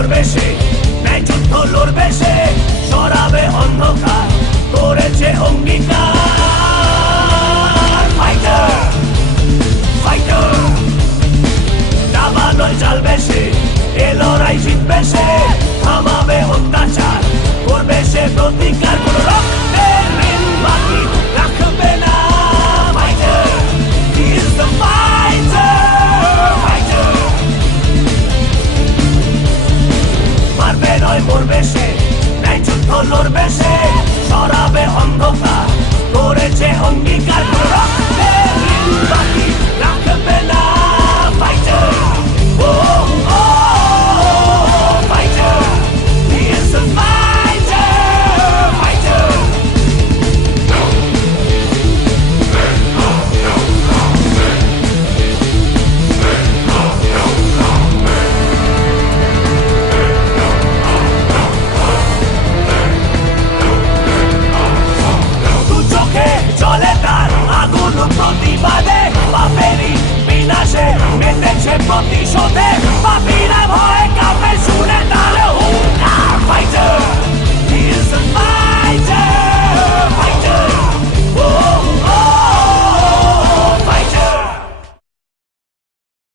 করবে সে, ন্যায় যুদ্ধ লড়বে সে, সরাবে অন্ধকার, করেছে অঙ্গীকার। ফাইটার ফাইটার, দাবানল চালবে সে, এ লড়াই জিতবে সে, থামাবে অত্যাচার, করবে সে প্রতিকার, কোন রক্তের ঋণ বাকি রাখবে না। Fighter, he is the fighter, fighter। মারবে নয় মরবে সে, ন্যায় যুদ্ধ লড়বে সে, সরাবে অন্ধকার, করেছে অঙ্গীকার, কোন রক্তের ঋণ বাকি রাখবে না। Fighter, fighter, he is the fighter, fighter। দু চোখে চলে তার আগুন প্রতিবাদে, পাপেরই বিনাশে মেতেছে প্রতিশোধে, পাপীরা ভয়